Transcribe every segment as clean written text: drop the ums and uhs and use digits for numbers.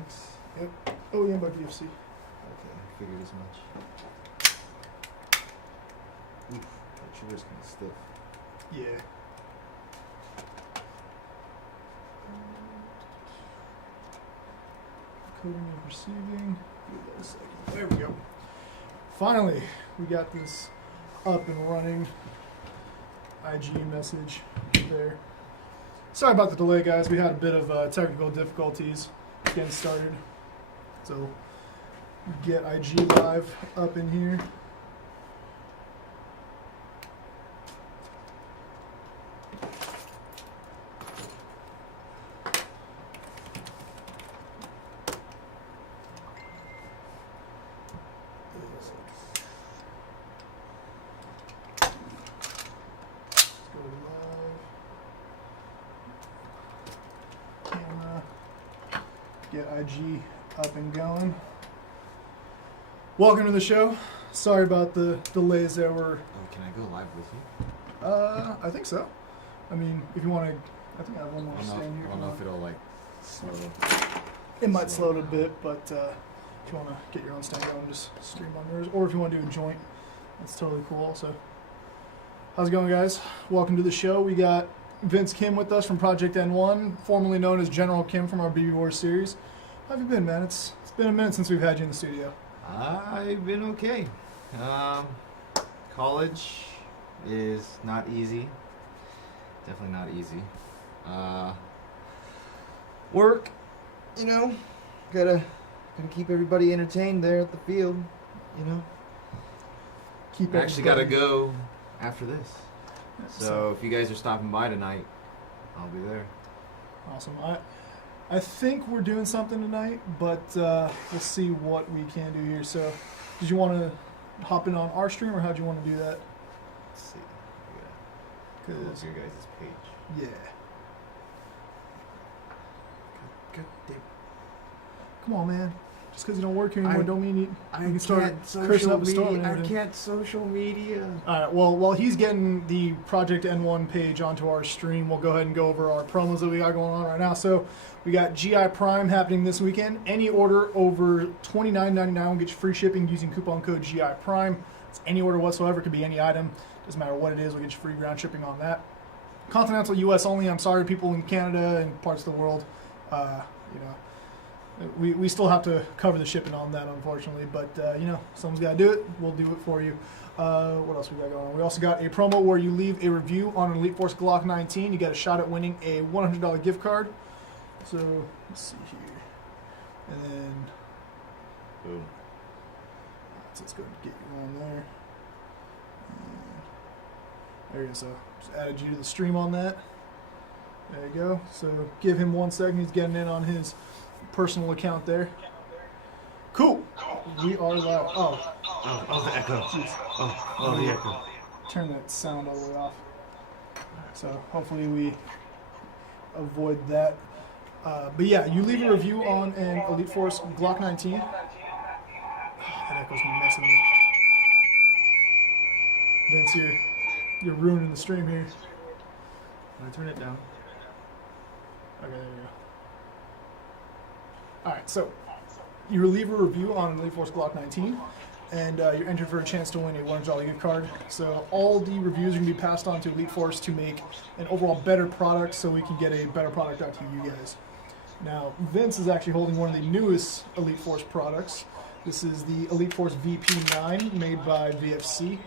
Ergonomics? Yep. Oh yeah, by BFC. Okay, figured as much. Oof, that trigger's kind of stiff. Yeah. Coding and receiving. Give that a second. There we go. Finally, we got this up and running. IG message there. Sorry about the delay, guys. We had a bit of technical difficulties getting started. So, get IG live up in here. Get IG up and going. Welcome to the show. Sorry about the delays there. Oh, can I go live with you? I think so. I mean, if you want to, I think I have one more stand here. I don't know if it'll like slow. It might slow it a bit, but if you want to get your own stand going, just stream on yours. Or if you want to do a joint, that's totally cool also. How's it going, guys? Welcome to the show. We got Vince Kim with us from Project N1, formerly known as General Kim from our BB Wars series. How have you been, man? It's been a minute since we've had you in the studio. I've been okay. College is not easy. Definitely not easy. Work, you know, gotta keep everybody entertained there at the field, you know. I actually gotta go after this. So if you guys are stopping by tonight, I'll be there. Awesome. I think we're doing something tonight, but we'll see what we can do here. So did you want to hop in on our stream, or how'd you want to do that? Let's see. Yeah. Pull up your guys' page. Yeah. God damn. Come on, man. Just because you don't work here anymore don't mean you can start cursing social up the store. media. I can't social media. All right. Well, while he's getting the Project N1 page onto our stream, we'll go ahead and go over our promos that we got going on right now. So we got GI Prime happening this weekend. Any order over $29.99 will get you free shipping using coupon code GI Prime. It's any order whatsoever. Could be any item. Doesn't matter what it is. We'll get you free ground shipping on that. Continental U.S. only. I'm sorry, people in Canada and parts of the world. You know. We still have to cover the shipping on that, unfortunately, but you know, someone's got to do it. We'll do it for you. What else we got going on? We also got a promo where you leave a review on an Elite Force Glock 19. You got a shot at winning a $100 gift card. So let's see here, and then boom. So let's go get you on there. There you go. So just added you to the stream on that. There you go. So give him 1 second. He's getting in on his personal account there. Cool. We are live. Oh, the echo. The echo. Turn that sound all the way off. So hopefully we avoid that. But yeah, you leave a review on an Elite Force Glock 19. That echo's gonna mess with me. Vince, you're ruining the stream here. Can I turn it down? Okay, there you go. Alright, so you leave a review on Elite Force Glock 19, and you're entered for a chance to win a $100 gift card. So all the reviews are going to be passed on to Elite Force to make an overall better product so we can get a better product out to you guys. Now, Vince is actually holding one of the newest Elite Force products. This is the Elite Force Vp9 made by VFC.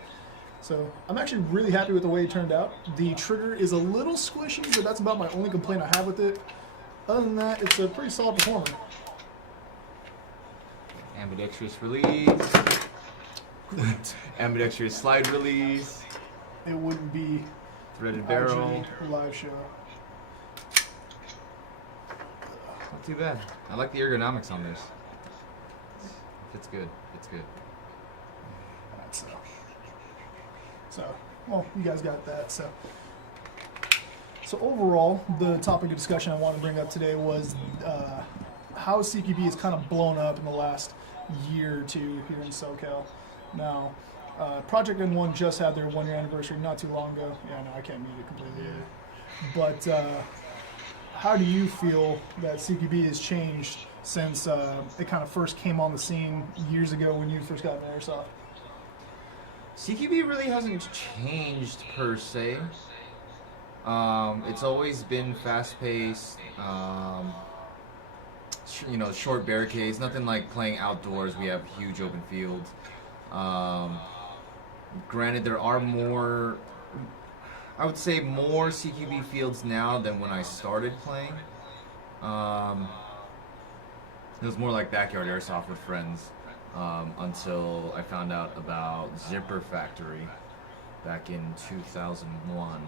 So I'm actually really happy with the way it turned out. The trigger is a little squishy, but that's about my only complaint I have with it. Other than that, it's a pretty solid performer. Ambidextrous release. Ambidextrous slide release. It wouldn't be threaded barrel. Live show. Not too bad. I like the ergonomics on this. It's good. It's good. That's so, well, you guys got that. So overall, the topic of discussion I want to bring up today was how CQB is kind of blown up in the last year or two here in SoCal. Now, Project N1 just had their 1-year anniversary not too long ago. Yeah, no, I can't mute it completely either. But how do you feel that CQB has changed since it kind of first came on the scene years ago when you first got into Airsoft? CQB really hasn't changed per se. It's always been fast-paced, short barricades, nothing like playing outdoors. We have huge open fields. Granted, there are more, I would say more CQB fields now than when I started playing. It was more like backyard airsoft with friends until I found out about Zipper Factory back in 2001.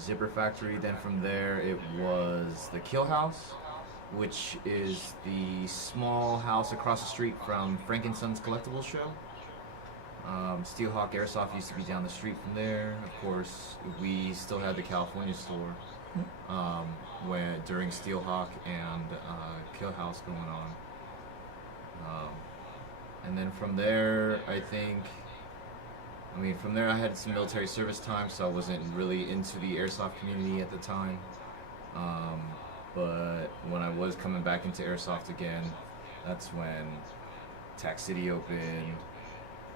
Zipper Factory, then from there it was the Kill House, which is the small house across the street from Frank & Son's collectibles show. Steelhawk Airsoft used to be down the street from there. Of course, we still had the California store when during Steelhawk and Kill House going on. And then from there, from there I had some military service time, so I wasn't really into the airsoft community at the time. But when I was coming back into airsoft again, that's when Tac City opened.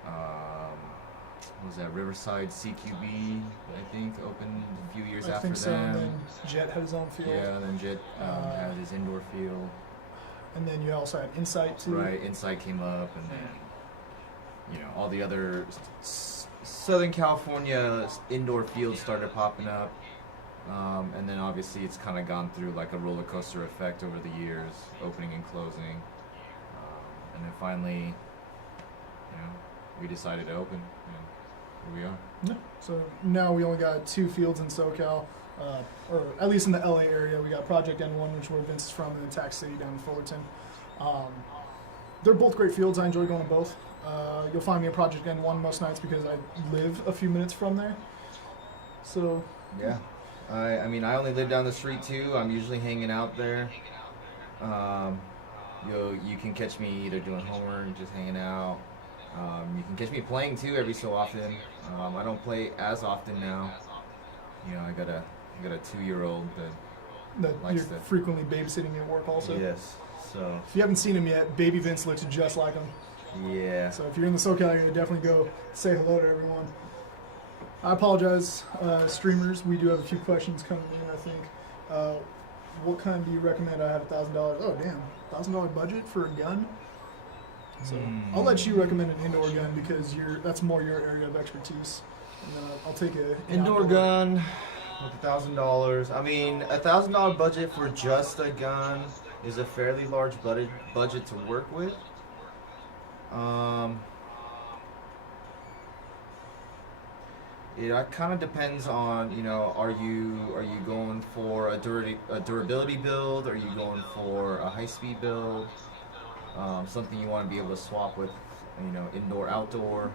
What was that? Riverside CQB, I think, opened a few years after that. And then Jet had his own field. Yeah, and then Jet had his indoor field. And then you also had Insight too. Right, Insight came up, and then all the other Southern California indoor fields started popping up. And then obviously it's kind of gone through like a roller coaster effect over the years, opening and closing. And then finally, we decided to open, and here we are. Yeah. So now we only got 2 fields in SoCal, or at least in the LA area. We got Project N1, which is where Vince is from, and then Tac City down in Fullerton. They're both great fields. I enjoy going to both. You'll find me at Project N1 most nights because I live a few minutes from there. So yeah, I only live down the street too. I'm usually hanging out there. You can catch me either doing homework, just hanging out. You can catch me playing too every so often. I don't play as often now. I got a 2-year-old that likes you're to frequently babysitting me at work also. Yes. So if you haven't seen him yet, Baby Vince looks just like him. Yeah. So if you're in the SoCal area, definitely go say hello to everyone. I apologize, streamers. We do have a few questions coming in, I think. What kind do you recommend? I have $1,000. Oh, damn. $1,000 budget for a gun? So I'll let you recommend an indoor gun because that's more your area of expertise. And, I'll take an indoor gun with $1,000. A $1,000 budget for just a gun is a fairly large budget to work with. It kind of depends on, are you going for a durability build? Are you going for a high speed build? Something you want to be able to swap with, indoor, outdoor.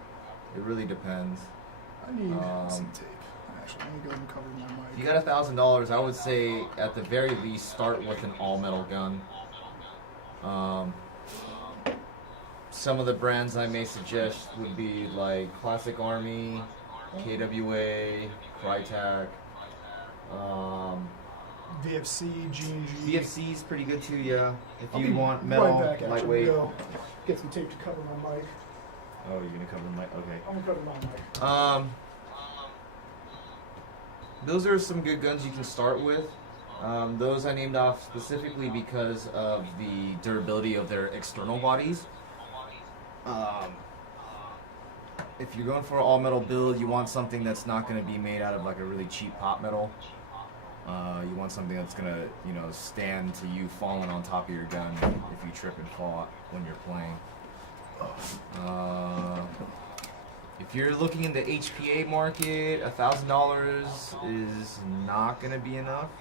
It really depends. I need some tape. Actually, let me go ahead and cover my mic. If you got $1,000, I would say at the very least start with an all metal gun. Some of the brands I may suggest would be like Classic Army, KWA, Crytek, VFC, G&G. VFC is pretty good too, yeah. If you want metal, right back, lightweight. Get some tape to cover my mic. Oh, you're gonna cover the mic? Okay. I'm gonna cover my mic. Those are some good guns you can start with. Those I named off specifically because of the durability of their external bodies. If you're going for an all metal build, you want something that's not going to be made out of like a really cheap pot metal. You want something that's going to, stand to you falling on top of your gun if you trip and fall when you're playing. If you're looking in the HPA market, $1,000 is not going to be enough.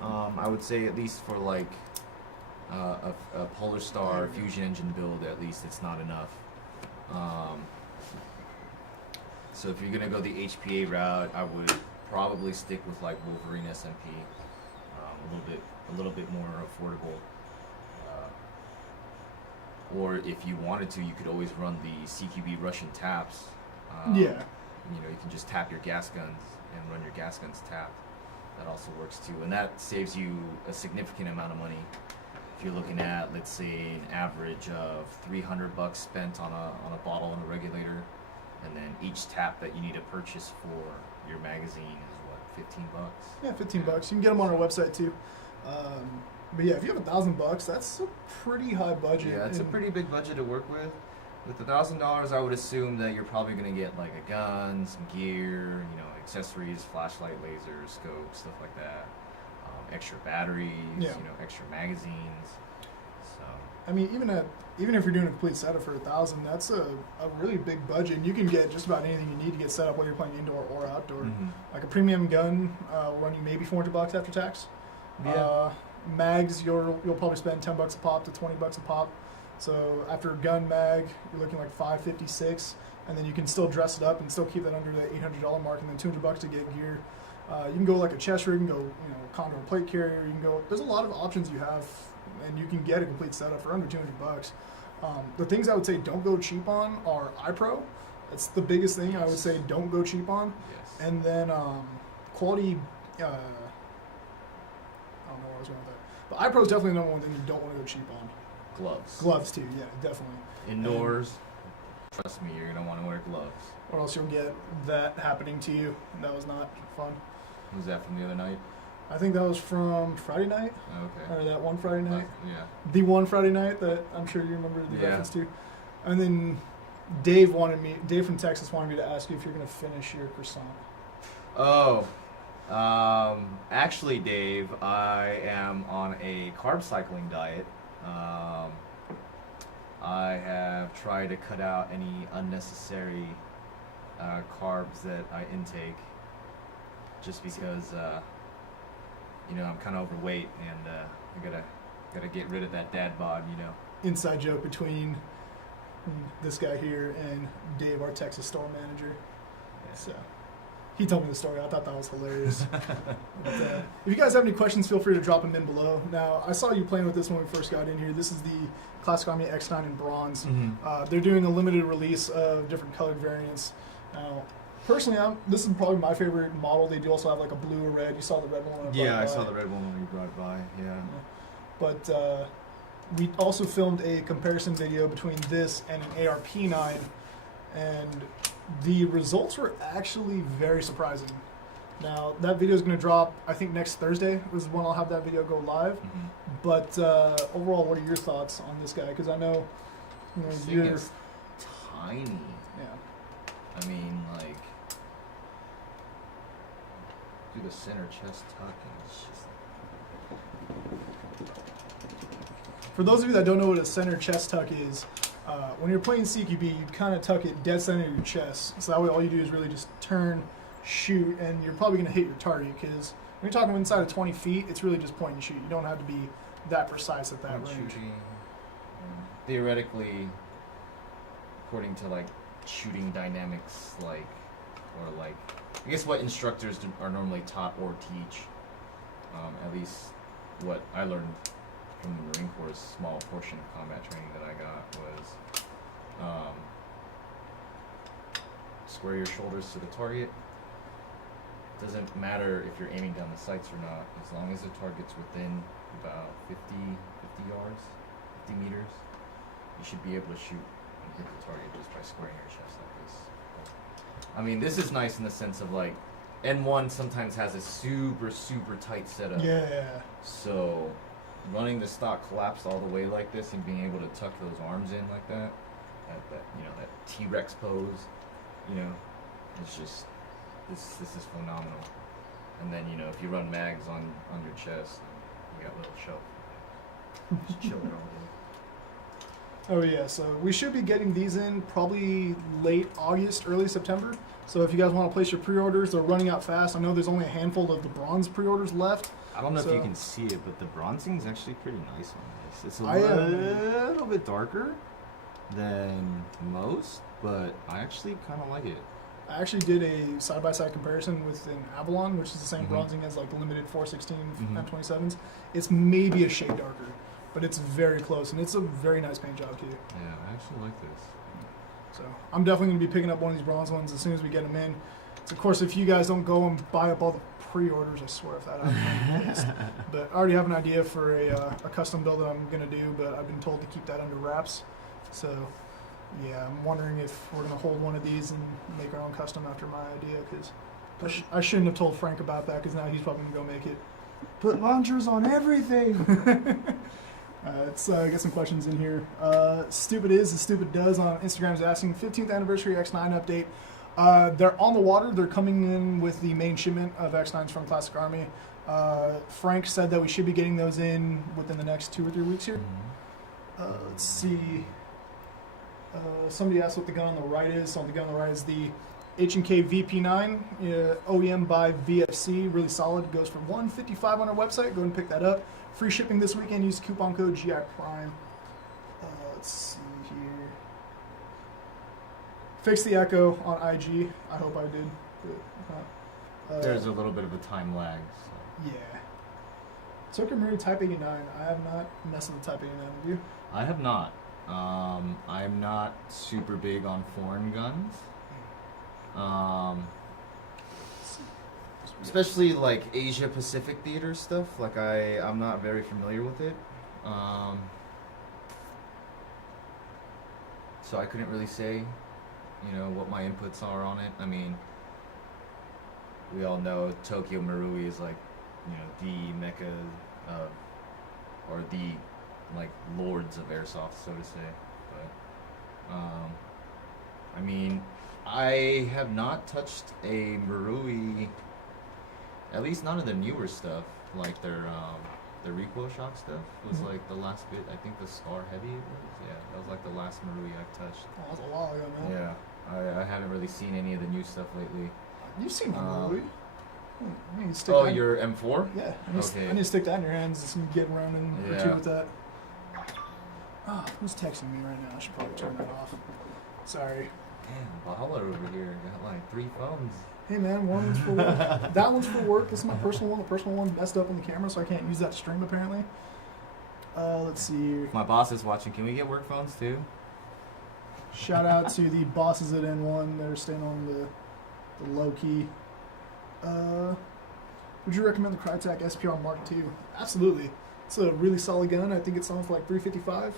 I would say at least for like a Polar Star fusion engine build, at least it's not enough. So if you're gonna go the HPA route, I would probably stick with like Wolverine SMP, a little bit more affordable. Or if you wanted to, you could always run the CQB Russian taps. Yeah. You can just tap your gas guns and run your gas guns tapped. that also works too, and that saves you a significant amount of money. If you're looking at, let's say, an average of $300 spent on a bottle and a regulator, and then each tap that you need to purchase for your magazine is what, $15? Yeah, $15. You can get them on our website too. But yeah, if you have $1,000, that's a pretty high budget. Yeah, it's a pretty big budget to work with. With $1,000, I would assume that you're probably going to get like a gun, some gear, accessories, flashlight, laser, scope, stuff like that. Extra batteries, extra magazines. So I mean, even if you're doing a complete setup for $1,000, that's a really big budget. And you can get just about anything you need to get set up whether you're playing indoor or outdoor. Mm-hmm. Like a premium gun will run you maybe $400 after tax. Yeah. Mags, you'll probably spend $10 a pop to $20 a pop. So after a gun mag, you're looking like $556, and then you can still dress it up and still keep that under the $800 mark, and then $200 to get gear. You can go like a chest rig, you can go condor plate carrier. You can go. There's a lot of options you have, and you can get a complete setup for under $200. The things I would say don't go cheap on are iPro. That's the biggest thing I would say don't go cheap on. Yes. And then quality. I don't know what I was going with that. But iPro is definitely the number one thing you don't want to go cheap on. Gloves. Gloves too, yeah, definitely. Indoors, trust me, you're gonna want to wear gloves. Or else you'll get that happening to you. That was not fun. Was that from the other night? I think that was from Friday night, Okay. or that one Friday night. Yeah. The one Friday night that I'm sure you remember the Yeah. reference to. And then Dave from Texas wanted me to ask you if you're going to finish your croissant. Oh, actually, Dave, I am on a carb cycling diet. I have tried to cut out any unnecessary carbs that I intake, just because I'm kind of overweight and I gotta get rid of that dad bod. Inside joke between this guy here and Dave, our Texas store manager. Yeah. So he told me the story. I thought that was hilarious. But, if you guys have any questions, feel free to drop them in below. Now, I saw you playing with this when we first got in here. This is the Classic Army X9 in bronze. Mm-hmm. They're doing a limited release of different colored variants. Now, personally, this is probably my favorite model. They do also have like a blue or red. You saw the red one. Yeah, I saw the red one when you brought it by. Yeah. But we also filmed a comparison video between this and an ARP9, and the results were actually very surprising. Now, that video is going to drop, I think, next Thursday is when I'll have that video go live. Mm-hmm. But overall, what are your thoughts on this guy? Because I know, This thing you're... is tiny. Yeah. I mean, like, do the center chest tuck, and it's just. For those of you that don't know what a center chest tuck is, when you're playing CQB, you kind of tuck it dead center of your chest. So that way all you do is really just turn, shoot, and you're probably going to hit your target, because when you're talking inside of 20 feet, it's really just point and shoot. You don't have to be that precise at that range. Shooting, theoretically, according to like shooting dynamics, I guess what instructors are normally taught or teach, at least what I learned from the Marine Corps' small portion of combat training that I got was square your shoulders to the target. Doesn't matter if you're aiming down the sights or not, as long as the target's within about 50 yards, 50 meters, you should be able to shoot and hit the target just by squaring your chest like this. I mean, this is nice in the sense of like, N1 sometimes has a super, super tight setup. Yeah. So running the stock collapsed all the way like this and being able to tuck those arms in like that that T-Rex pose, it's just, this is phenomenal. And then, if you run mags on your chest, you got a little shelf. Just chill it all day. Oh yeah, so we should be getting these in probably late August, early September. So if you guys want to place your pre-orders, they're running out fast. I know there's only a handful of the bronze pre-orders left. I don't know if you can see it, but the bronzing is actually pretty nice on this. It's a little bit darker than most, but I actually kind of like it. I actually did a side-by-side comparison with an Avalon, which is the same bronzing as like the limited 416 M27s. It's maybe a shade darker, but it's very close, and it's a very nice paint job too. Yeah, I actually like this. So I'm definitely going to be picking up one of these bronze ones as soon as we get them in. So of course, if you guys don't go and buy up all the pre-orders, I swear, if that happens. But I already have an idea for a custom build that I'm going to do, but I've been told to keep that under wraps. So, yeah, I'm wondering if we're going to hold one of these and make our own custom after my idea, because I shouldn't have told Frank about that, because now he's probably going to go make it. Put launchers on everything. Let's get some questions in here. Stupid is as stupid does on Instagram is asking 15th anniversary X9 update. They're on the water. They're coming in with the main shipment of X9s from Classic Army. Frank said that we should be getting those in within the next 2 or 3 weeks here. Let's see. Somebody asked what the gun on the right is. So the gun on the right is the H&K Vp9, OEM by VFC. Really solid. Goes for $155 on our website. Go ahead and pick that up. Free shipping this weekend. Use the coupon code GI Prime. Let's see here. Fix the echo on IG. I hope I did. There's a little bit of a time lag. So. Yeah. Toker Marui Type 89. I have not messed with the Type 89. Have you? I have not. I'm not super big on foreign guns. Especially like Asia Pacific theater stuff. Like I'm not very familiar with it. So I couldn't really say, what my inputs are on it. I mean, we all know Tokyo Marui is like, the mecca of, or the like lords of airsoft, so to say. But I mean, I have not touched a Marui, at least none of the newer stuff, like their recoil shock stuff was like the last bit. I think the Scar Heavy was. Yeah, that was like the last Marui I've touched. Oh, that's a while ago, man. Yeah, I haven't really seen any of the new stuff lately. You've seen my Marui. Your M4? Yeah, I need to stick that in your hands and get around and two with that. Oh, who's texting me right now? I should probably turn that off. Sorry. Damn, Baller over here got like 3 phones. Hey man, one one's for work. That one's for work. This is my personal one. The personal one messed up on the camera, so I can't use that to stream apparently. Let's see here. My boss is watching. Can we get work phones too? Shout out to the bosses at N1. They're staying on the low key. Would you recommend the Crytek SPR Mark II? Absolutely. It's a really solid gun. I think it's selling for like $355.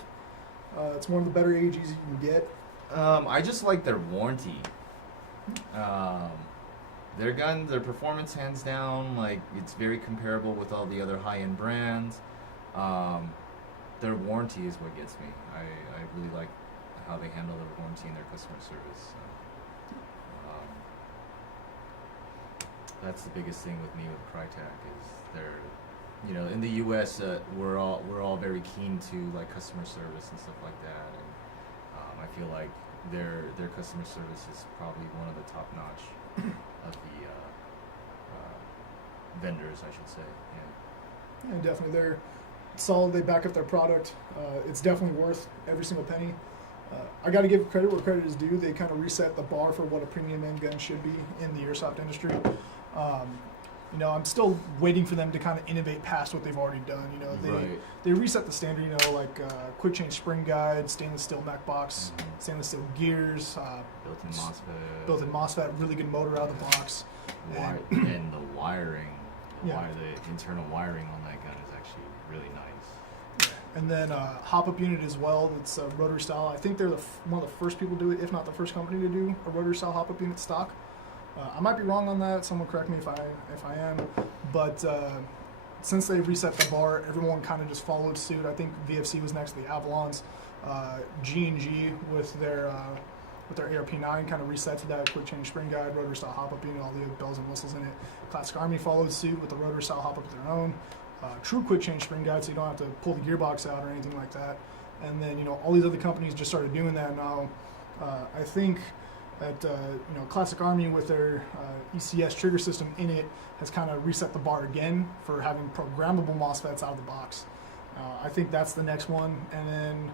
It's one of the better AGs you can get. I just like their warranty. Their gun, their performance, hands down, like it's very comparable with all the other high-end brands. Their warranty is what gets me. I really like how they handle their warranty and their customer service. So, that's the biggest thing with me with Crytek is they're, in the U.S. We're all very keen to like customer service and stuff like that, and I feel like their customer service is probably one of the top notch of the vendors, I should say. Yeah, definitely. They're solid. They back up their product. It's definitely worth every single penny. I got to give credit where credit is due. They kind of reset the bar for what a premium end gun should be in the airsoft industry. I'm still waiting for them to kind of innovate past what they've already done. They reset the standard. Like quick change spring guide, stainless steel mech box, stainless steel gears, built-in MOSFET, really good motor out of the box, and the wiring, the internal wiring on that gun is actually really nice. And then hop-up unit as well. That's rotary style. I think they're one of the first people to do it, if not the first company to do a rotary style hop-up unit stock. I might be wrong on that. Someone correct me if I am. But since they reset the bar, everyone kind of just followed suit. I think VFC was next to the Avalons. G&G with their ARP9 kind of reset to that quick change spring guide, rotary style hop-up unit, all the bells and whistles in it. Classic Army followed suit with the rotary style hop-up of their own. True quick change spring guide, so you don't have to pull the gearbox out or anything like that. And then all these other companies just started doing that now. I think that Classic Army with their ECS trigger system in it has kind of reset the bar again for having programmable MOSFETs out of the box. I think that's the next one. And then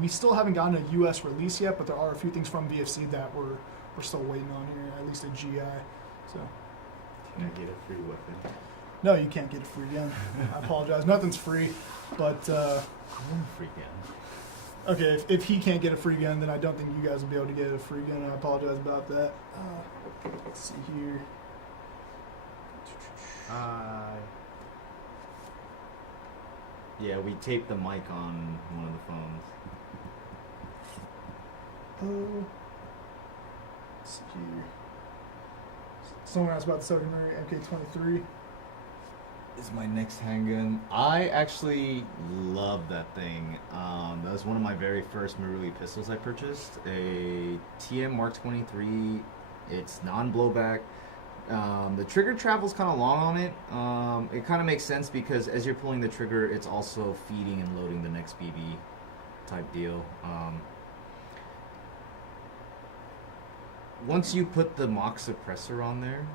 we still haven't gotten a US release yet, but there are a few things from VFC that we're still waiting on here, at least a GI. So. Can I get a free weapon? No, you can't get a free gun. I apologize. Nothing's free, but I want a free gun. Okay, if he can't get a free gun, then I don't think you guys will be able to get a free gun. I apologize about that. Let's see here. Hi. Yeah, we taped the mic on one of the phones. Let's see here. Someone asked about the Soviet Marui MK23. Is my next handgun. I actually love that thing. That was one of my very first Marui pistols I purchased. A TM Mark 23. It's non-blowback. The trigger travel's kind of long on it. It kind of makes sense because as you're pulling the trigger, it's also feeding and loading the next BB type deal. Once you put the mock suppressor on there,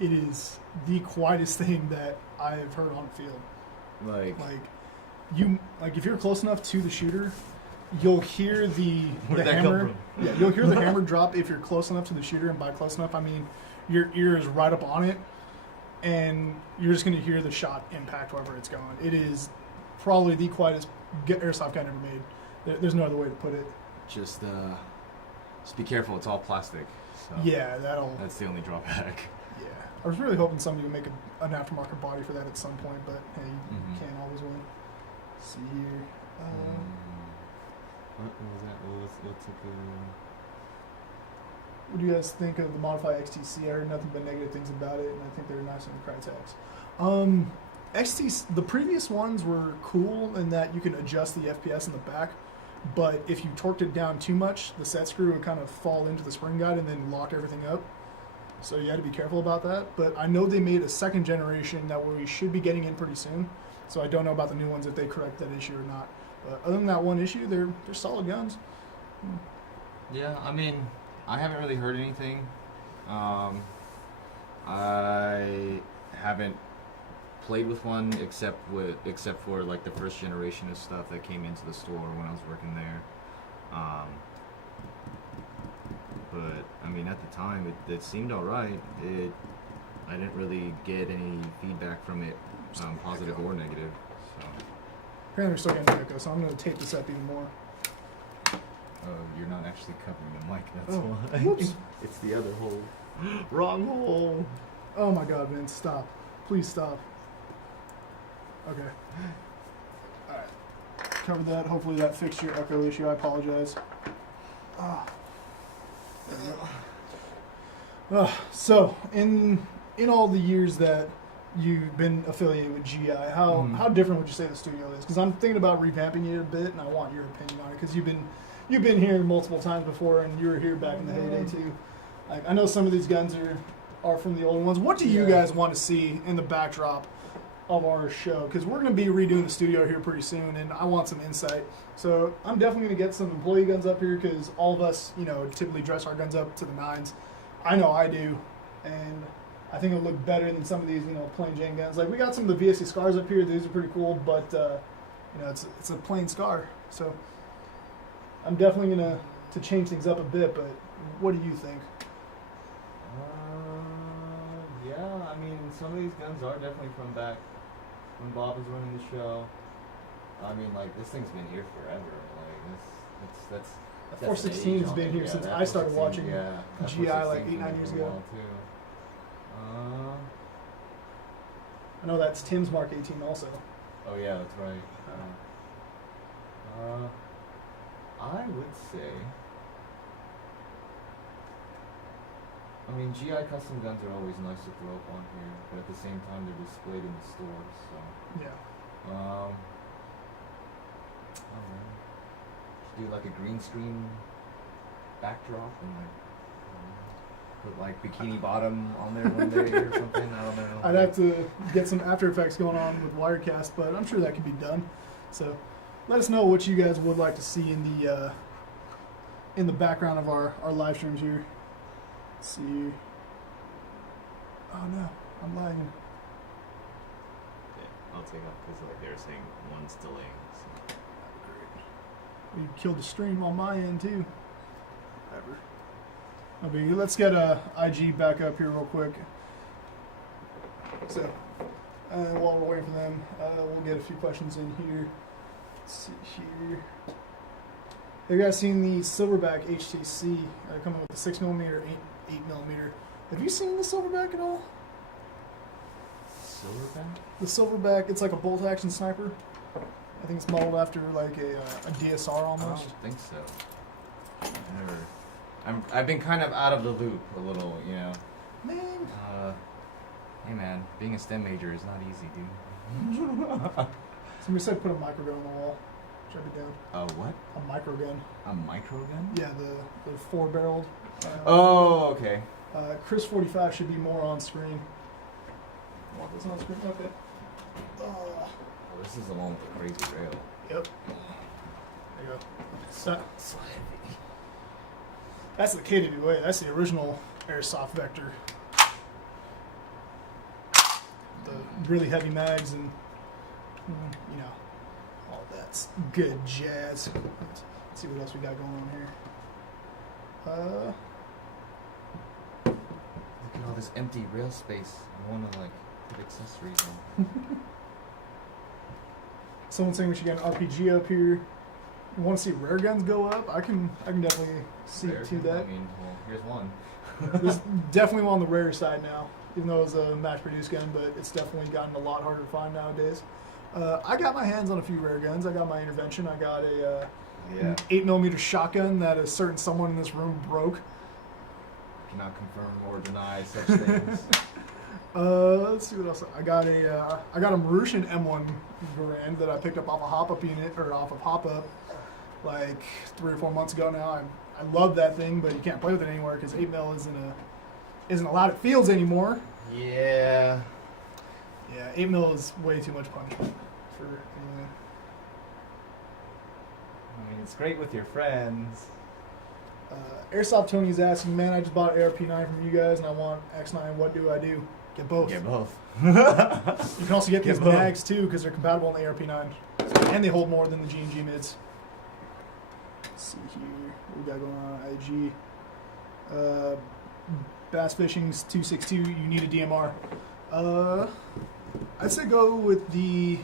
It is the quietest thing that I've heard on field. like If you're close enough to the shooter, you'll hear the Where'd that hammer. come from? Yeah, you'll hear the hammer drop if you're close enough to the shooter, and by close enough I mean your ear is right up on it, and you're just going to hear the shot impact wherever it's going. It is probably the quietest airsoft gun ever made. There's no other way to put it. just be careful. It's all plastic. So Yeah, that's the only drawback. Yeah, I was really hoping somebody would make an aftermarket body for that at some point, but hey, you Mhm. can't always win. Let's see here. What was that? What's What do you guys think of the Modify XTC? I heard nothing but negative things about it, and I think they're nice on the Crytex. XTC, the previous ones were cool in that you can adjust the FPS in the back, but if you torqued it down too much, the set screw would kind of fall into the spring guide and then lock everything up. So you had to be careful about that. But I know they made a second generation that we should be getting in pretty soon. So I don't know about the new ones if they correct that issue or not. But other than that one issue, they're solid guns. Yeah, I mean, I haven't really heard anything. I haven't played with one except for like the first generation of stuff that came into the store when I was working there. But I mean, at the time, it seemed all right. I didn't really get any feedback from it, positive or negative. So. Apparently we're still getting echo, so I'm going to tape this up even more. You're not actually covering the mic. That's Oh, why. whoops. It's the other hole. Wrong hole. Oh my god, Vince, stop. Please stop. Okay. Alright. Covered that. Hopefully that fixed your echo issue. I apologize. There we go. So, in all the years that you've been affiliated with GI, how different would you say the studio is? Because I'm thinking about revamping it a bit, and I want your opinion on it. Because you've been here multiple times before, and you were here back in the heyday too. Like, I know some of these guns are from the older ones. What do you guys want to see in the backdrop of our show? Because we're going to be redoing the studio here pretty soon, and I want some insight. So I'm definitely going to get some employee guns up here because all of us, typically dress our guns up to the nines. I know I do, and I think it'll look better than some of these, plain Jane guns. Like, we got some of the VSC Scars up here. These are pretty cool, but it's a plain Scar. So I'm definitely going to change things up a bit. But what do you think? Yeah, I mean, some of these guns are definitely from back when Bob was running the show. I mean, like, this thing's been here forever. Like, that's Force 16 has been here since I started watching GI like 8-9 years ago. I know that's Tim's Mark 18 also. Oh yeah, that's right. I would say, I mean, GI custom guns are always nice to throw up on here, but at the same time they're displayed in the stores, so. Yeah. I don't know. Should do like a green screen backdrop and put like Bikini Bottom on there one day or something. I don't know. I'd have to get some After Effects going on with Wirecast, but I'm sure that can be done. So let us know what you guys would like to see in the background of our live streams here. Let's see. Oh no, I'm lagging. Yeah, I'll take off because like they're saying one's delaying. So. We killed the stream on my end too. Ever. Okay, let's get IG back up here real quick. So, while we're waiting for them, we'll get a few questions in here. Let's see here. Have you guys seen the Silverback HTC coming with the 6mm, 8mm? Have you seen the Silverback at all? Silverback? The Silverback, it's like a bolt-action sniper. I think it's modeled after like a DSR I almost. don't think so. I've been kind of out of the loop a little, you know. Man. Hey man, being a STEM major is not easy, dude. Somebody said put a microgun on the wall. Should I be down? What? A microgun. A microgun? Yeah, the 4-barreled. Oh, okay. Chris 45 should be more on screen. Want this on screen? Okay. Oh, this is the one with the crazy rail. Yep. There you go. That's the KWA. That's the original Airsoft Vector. The really heavy mags and, you know, all that's good jazz. Let's see what else we got going on here. Look at all this empty rail space. I want to like put accessories on. Someone's saying we should get an RPG up here. You want to see rare guns go up? I can definitely see Rare to gun? that. I mean, well, here's one. There's definitely one on the rare side now, even though it's a mass-produced gun, but it's definitely gotten a lot harder to find nowadays. I got my hands on a few rare guns. I got my intervention. I got a Yeah. 8mm shotgun that a certain someone in this room broke. Cannot confirm or deny such things. Let's see what else. I got a Marui M1 Garand that I picked up off a hop-up unit, or off of hop-up, like 3 or 4 months ago now. I love that thing, but you can't play with it anywhere because 8mm isn't allowed at fields anymore. Yeah. Yeah, 8mm is way too much punishment for anything. I mean, it's great with your friends. Airsoft Tony's asking, man, I just bought ARP9 from you guys and I want X9. What do I do? Get both. Get both. You can also get these both. mags too because they're compatible on the ARP9, and they hold more than the G&G mids. Let's see here, what we got going on IG. Bass Fishing's 262. You need a DMR. I'd say go with the.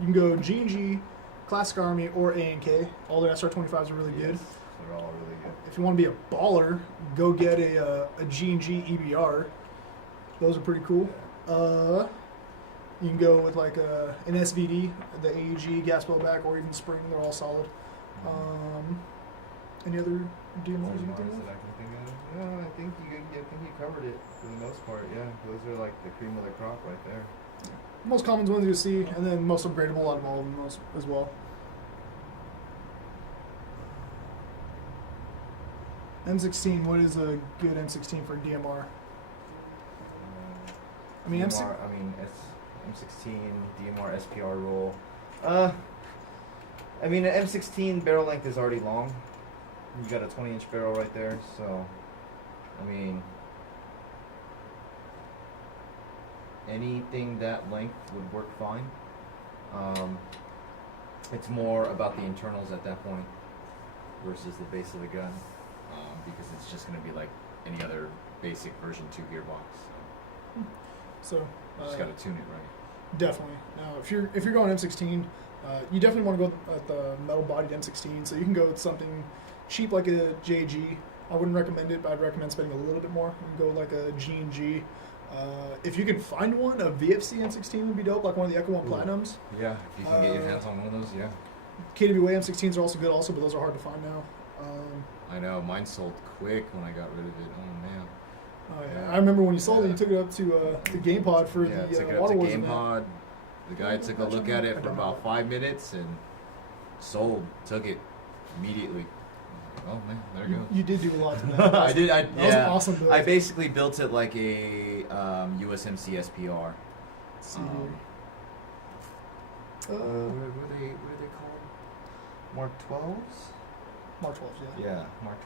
You can go G&G, Classic Army, or A&K. All their SR25s are really good. Yes, they're all really good. If you want to be a baller, go get a G&G EBR. Those are pretty cool. You can go with like an SVD, the AEG, gas blowback, or even spring. They're all solid. Any other DMRs you can think of? That I can think of? No, I think you covered it for the most part. Yeah, those are like the cream of the crop right there. Most common ones you see, and then most upgradable out of all of them as well. M16, what is a good M16 for DMR? I mean, DMR, M16, DMR, SPR roll. I mean, an M16 barrel length is already long. You got a 20-inch barrel right there, so, I mean, anything that length would work fine. It's more about the internals at that point versus the base of the gun, because it's just going to be like any other basic version 2 gearbox. So Just got to tune it right. definitely. Now, if you're going M16, you definitely want to go at the metal-bodied M16. So you can go with something cheap like a JG. I wouldn't recommend it, but I'd recommend spending a little bit more. You can go like a G&G. If you can find one, a VFC M16 would be dope, like one of the Echo 1 Platinums. Yeah, if you can get your hands on one of those, yeah. KWA M16s are also good, but those are hard to find now. I know, mine sold quick when I got rid of it. Oh man. Oh yeah. Yeah. I remember when you sold it, you took it up to the Game Pod for Yeah, the took it up Water to Wars Game event. Pod. The guy took a look at it for about 5 minutes and sold. Took it immediately. Oh man, there it goes. You did do a lot to that. I did. That was an awesome build. I basically built it like a USMC SPR. Let's see here. What are they called? Mark 12s? Mark 12s, yeah. Yeah, Mark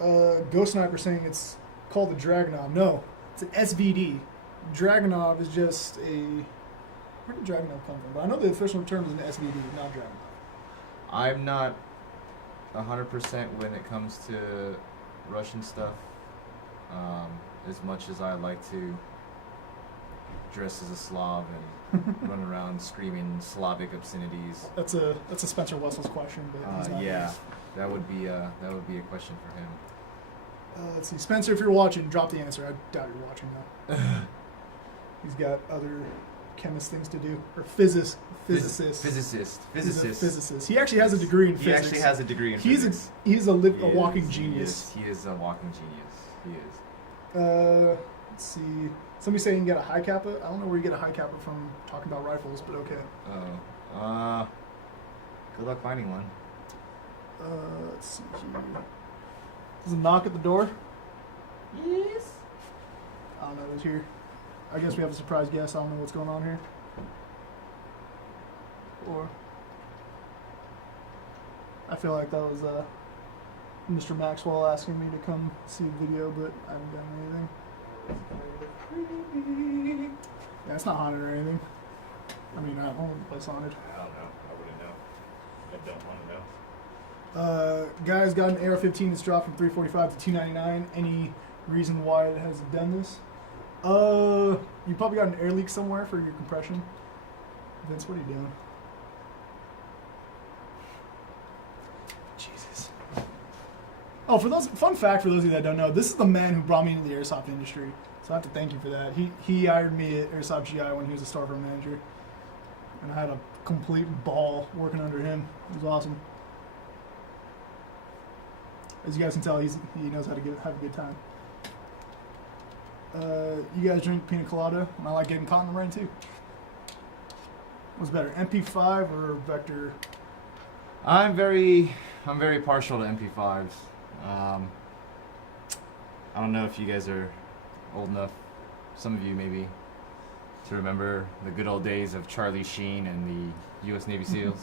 12s. Ghost Sniper saying it's called the Dragunov. No, it's an SVD. Dragunov is just a. Where did Dragunov come from? But I know the official term is an SVD, not Dragunov. I'm not 100% when it comes to Russian stuff. As much as I like to dress as a Slav and run around screaming Slavic obscenities. That's a Spencer Wessels question, but he's not yeah, here. that would be a question for him. Let's see, Spencer, if you're watching, drop the answer. I doubt you're watching though. He's got other chemist things to do, or physicist. Physicist. He actually has a degree in physics. He actually has a degree in physics. He's a walking genius. He is a walking genius. He is. Let's see. Somebody saying you can get a high kappa. I don't know where you get a high kappa from talking about rifles, but okay. Oh. Good luck finding one. Let's see here. There's a knock at the door. Yes. I don't know who's here. I guess we have a surprise guest. I don't know what's going on here. Or I feel like that was Mr. Maxwell asking me to come see a video, but I haven't done anything. Yeah, it's not haunted or anything. I mean, I won't place haunted. I don't know. I wouldn't know. I don't want to know. Guys, got an AR-15 that's dropped from $345 to $299. Any reason why it has done this? You probably got an air leak somewhere for your compression. Vince, what are you doing? Jesus. Oh, fun fact for those of you that don't know, this is the man who brought me into the airsoft industry. So I have to thank you for that. He hired me at Airsoft GI when he was a storefront manager, and I had a complete ball working under him. It was awesome. As you guys can tell, he knows how to have a good time. You guys drink pina colada, and I like getting caught in the rain too. What's better, MP5 or Vector? I'm very partial to MP5s. I don't know if you guys are old enough, some of you maybe, to remember the good old days of Charlie Sheen and the U.S. Navy SEALs.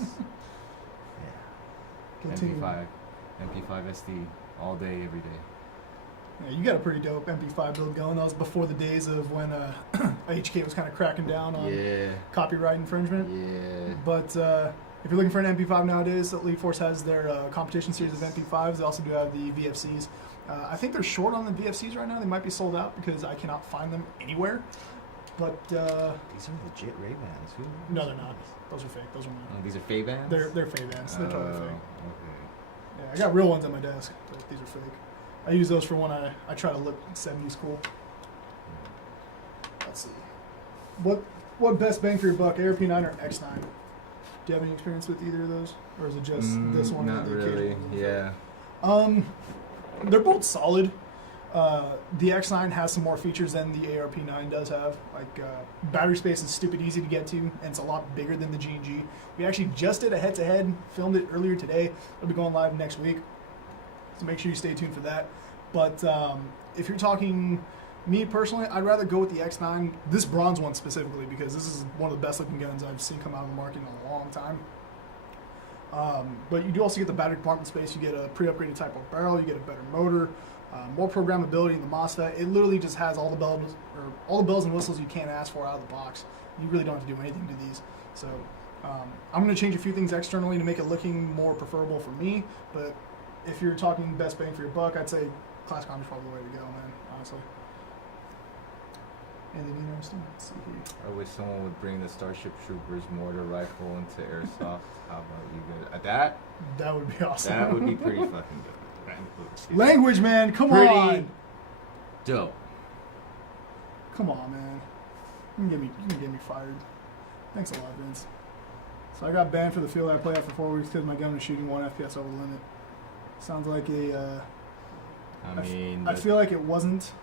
Yeah. MP5 SD, all day, every day. Yeah, you got a pretty dope MP5 build going. That was before the days of when HK was kind of cracking down on copyright infringement. Yeah. But if you're looking for an MP5 nowadays, Elite Force has their competition series of MP5s. They also do have the VFCs. I think they're short on the VFCs right now. They might be sold out because I cannot find them anywhere. But these are legit Ray-Bans. No, they're not. Those are fake. Those are not. Oh, these are Fay-Bans? They're Fay-Bans. They're totally fake. Okay. Yeah, I got real ones on my desk, but these are fake. I use those for when I try to look 70s cool. Let's see. What best bang for your buck, ARP9 or X9? Do you have any experience with either of those? Or is it just this one? Not really, yeah. They're both solid. The X9 has some more features than the ARP9 does have. Like, battery space is stupid easy to get to, and it's a lot bigger than the G&G. We actually just did a head-to-head, filmed it earlier today. It'll be going live next week, so make sure you stay tuned for that. But if you're talking me personally, I'd rather go with the X9, this bronze one specifically, because this is one of the best looking guns I've seen come out of the market in a long time. But you do also get the battery compartment space. You get a pre-upgraded Type 4 barrel. You get a better motor, more programmability in the MOSFET. It literally just has all the bells and whistles you can't ask for out of the box. You really don't have to do anything to these. So I'm going to change a few things externally to make it looking more preferable for me. But if you're talking best bang for your buck, I'd say Class Com is probably the way to go, man. Honestly. Anything interesting? Let's see here. I wish someone would bring the Starship Troopers mortar rifle into Airsoft. How about you guys? That would be awesome. That would be pretty fucking good. Language, man. Come pretty on. Dope. Come on, man. You can get me fired. Thanks a lot, Vince. So I got banned for the field I played out for 4 weeks because my gun was shooting 1 FPS over the limit. Sounds like a. I feel like it wasn't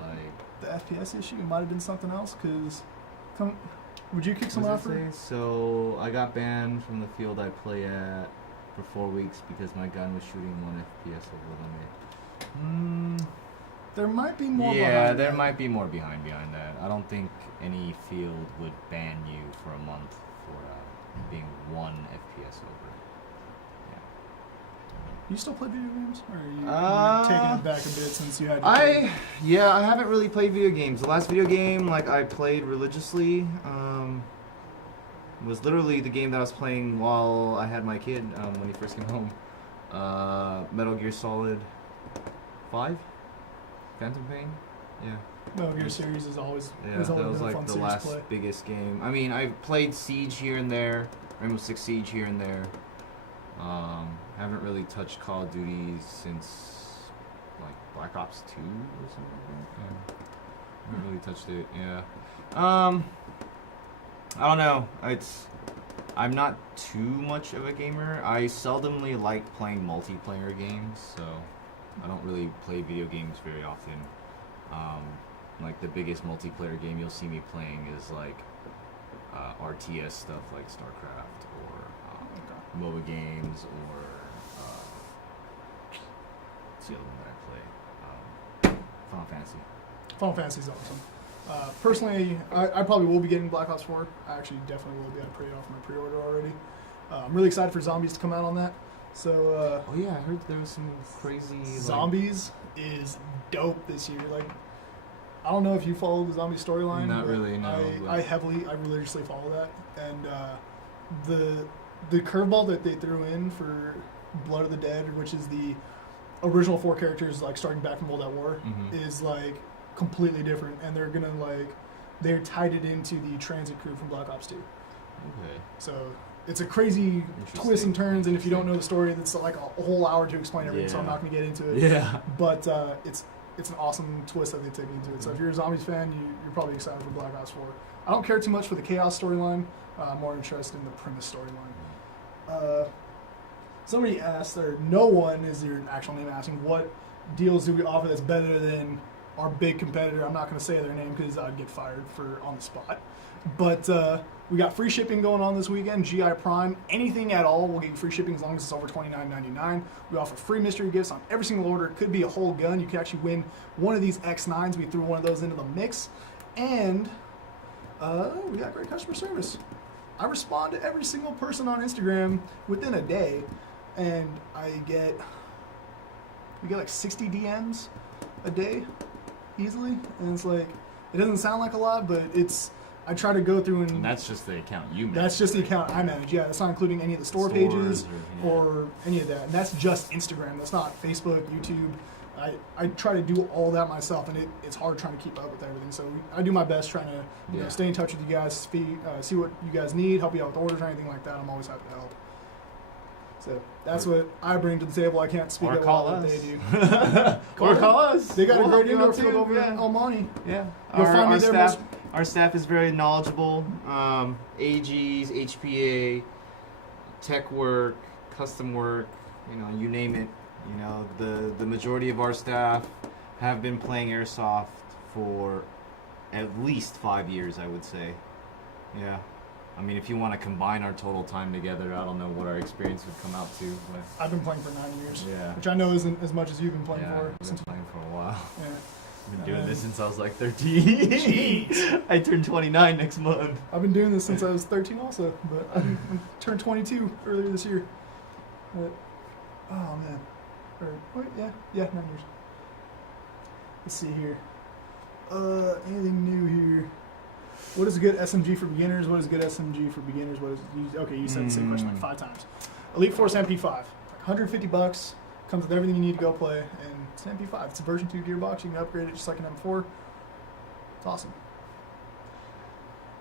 like the FPS issue. It might have been something else. Would you kick someone out for it? So I got banned from the field I play at for 4 weeks because my gun was shooting 1 FPS over the limit. There might be more. Yeah, there might be more behind that. I don't think any field would ban you for a month for being 1 FPS over. You still play video games, or are you taking it back a bit since you had? I haven't really played video games. The last video game I played religiously was literally the game that I was playing while I had my kid when he first came home. Metal Gear Solid 5, Phantom Pain. Yeah. Metal Gear series is always that was like the last biggest game. I mean, I've played Siege here and there, Rainbow Six Siege here and there. Haven't really touched Call of Duty since Black Ops 2 or something like that. I haven't really touched it. Yeah. I don't know. I'm not too much of a gamer. I seldomly like playing multiplayer games, so I don't really play video games very often. Like the biggest multiplayer game you'll see me playing is like RTS stuff like StarCraft or MOBA games or what's the other one that I play? Final Fantasy. Final Fantasy's awesome. Personally, I probably will be getting Black Ops 4. I actually definitely will be. I paid off my pre-order already. I'm really excited for Zombies to come out on that. So. Oh yeah, I heard there was some crazy. Zombies is dope this year. Like, I don't know if you follow the zombie storyline. Not really, no. I religiously follow that, and the curveball that they threw in for Blood of the Dead, which is the original 4 characters like starting back from World at War, is like completely different, and they're tied it into the transit crew from Black Ops 2. Okay. So it's a crazy twists and turns, and if you don't know the story, that's like a whole hour to explain everything. So I'm not going to get into it. Yeah. But it's an awesome twist that they take into it. So if you're a Zombies fan, you're probably excited for Black Ops 4. I don't care too much for the Chaos storyline. I'm more interested in the premise storyline. Somebody asked, or no one is your actual name, asking what deals do we offer that's better than our big competitor. I'm not going to say their name because I'd get fired for on the spot. But we got free shipping going on this weekend. GI Prime, anything at all, we'll get you free shipping as long as it's over $29.99. We offer free mystery gifts on every single order. It could be a whole gun. You could actually win one of these X9s. We threw one of those into the mix. And we got great customer service. I respond to every single person on Instagram within a day, and we get like 60 DMs a day easily. And it's like, it doesn't sound like a lot, but I try to go through And that's just the account you manage. That's just the account I manage. Yeah, that's not including any of the store pages or any of that. And that's just Instagram. That's not Facebook, YouTube. I try to do all that myself, and it's hard trying to keep up with everything. So I do my best trying to stay in touch with you guys, see what you guys need, help you out with orders or anything like that. I'm always happy to help. So that's what I bring to the table. I can't speak up what they do. Or call us. They got a great indoor too, field over in Almani. Yeah. You'll find me there Our staff is very knowledgeable. AGs, HPA, tech work, custom work, you name it. The majority of our staff have been playing Airsoft for at least 5 years, I would say. Yeah. I mean, if you want to combine our total time together, I don't know what our experience would come out to. But I've been playing for 9 years, yeah. which I know isn't as much as you've been playing for. I've been playing for a while. Yeah. I've been doing this since I was like 13. Jeez. I turned 29 next month. I've been doing this since I was 13 also, but I turned 22 earlier this year. But, oh, man. Yeah, 9 years. Let's see here. Anything new here? What is a good SMG for beginners? What is a good SMG for beginners? You said the same question like 5 times. Elite Force MP5, like $150, comes with everything you need to go play, and it's an MP5. It's a version 2 gearbox. You can upgrade it just like an M4. It's awesome.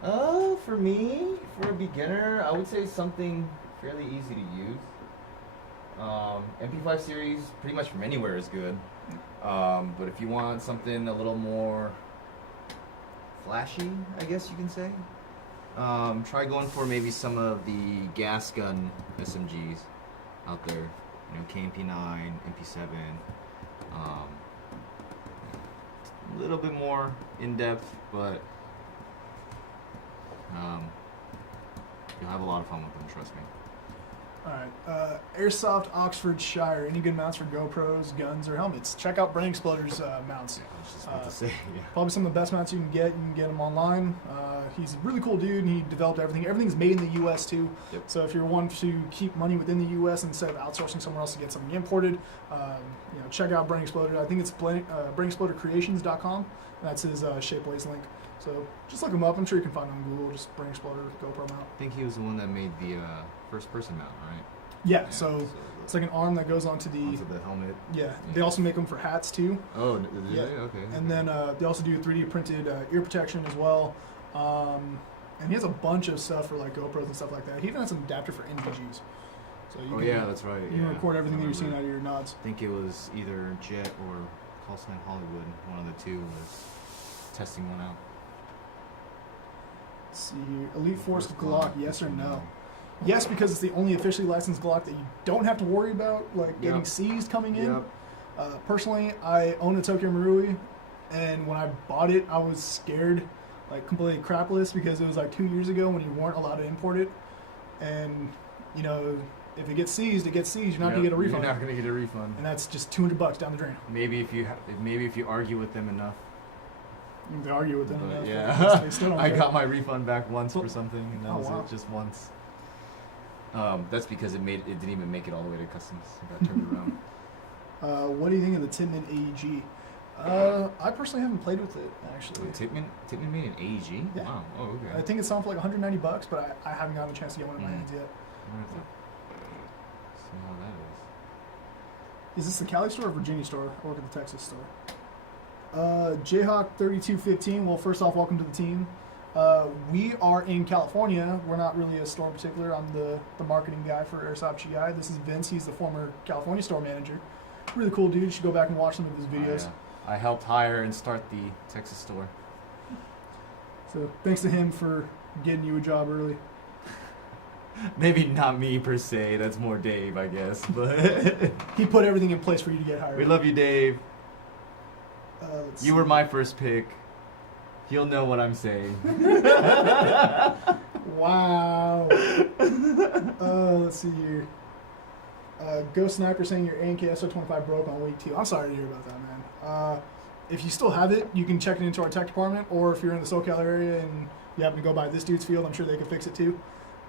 For me, for a beginner, I would say something fairly easy to use. MP5 series, pretty much from anywhere is good. But if you want something a little more flashy, I guess you can say, try going for maybe some of the gas gun SMGs out there. KMP9, MP7. A little bit more in depth, but you'll have a lot of fun with them, trust me. Alright, Airsoft Oxfordshire. Any good mounts for GoPros, guns, or helmets? Check out Brain Exploder's mounts. I was just about to say, yeah. Probably some of the best mounts you can get. You can get them online. He's a really cool dude, and he developed everything. Everything's made in the U.S. too. Yep. So if you're one to keep money within the U.S. instead of outsourcing somewhere else to get something imported, check out Brain Exploder. I think it's brainexplodercreations.com, and that's his Shapeways link. So just look him up. I'm sure you can find him on Google. Just Brain Exploder GoPro mount. I think he was the one that made the first-person mount, right? Yeah, so it's like an arm that goes onto the helmet. Yeah, they also make them for hats too. Oh, yeah. Okay. And then they also do 3D printed ear protection as well. And he has a bunch of stuff for like GoPros and stuff like that. He even has an adapter for NVGs. So you can, that's right. You can record everything that you're seeing out of your nods. I think it was either jet or Call Sign Hollywood. One of the two was testing one out. Let's see here. Elite Force First Glock, Glock, yes or yes or no? no? Yes, because it's the only officially licensed Glock that you don't have to worry about like getting Yep. seized coming in. Yep. Personally, I own a Tokyo Marui, and when I bought it, I was scared, like completely crapless, because it was like 2 years ago when you weren't allowed to import it, and you know, if it gets seized, it gets seized. You're not gonna get a refund, You're not gonna get a refund. and that's just $200 down the drain. Maybe if you argue with them enough. You can argue with them. But enough, yeah, but they still don't I care. got my refund back once for something, and that Oh, was wow. it, just once. That's because it didn't even make it all the way to customs. It got turned around. What do you think of the Tippmann AEG? I personally haven't played with it actually. Tippmann made an AEG? Yeah. Wow. Oh, okay. I think it's selling for like $190, but I haven't gotten a chance to get one in my hands yet. I'm gonna have to see how that is. Is this the Cali store or Virginia store? I work at the Texas store. Jayhawk 3215. Well, first off, welcome to the team. We are in California. We're not really a store in particular. I'm the marketing guy for Airsoft GI. This is Vince. He's the former California store manager. Really cool dude. You should go back and watch some of his videos. I helped hire and start the Texas store. So thanks to him for getting you a job early. Maybe not me per se. That's more Dave, I guess. But He put everything in place for you to get hired. we love you, Dave. Let's You see. were my first pick. He'll know what I'm saying. Wow. Let's see here. Ghost Sniper saying your A&K SO25 broke on week 2. I'm sorry to hear about that, man. If you still have it, you can check it into our tech department, or if you're in the SoCal area and you happen to go by this dude's field, I'm sure they can fix it too.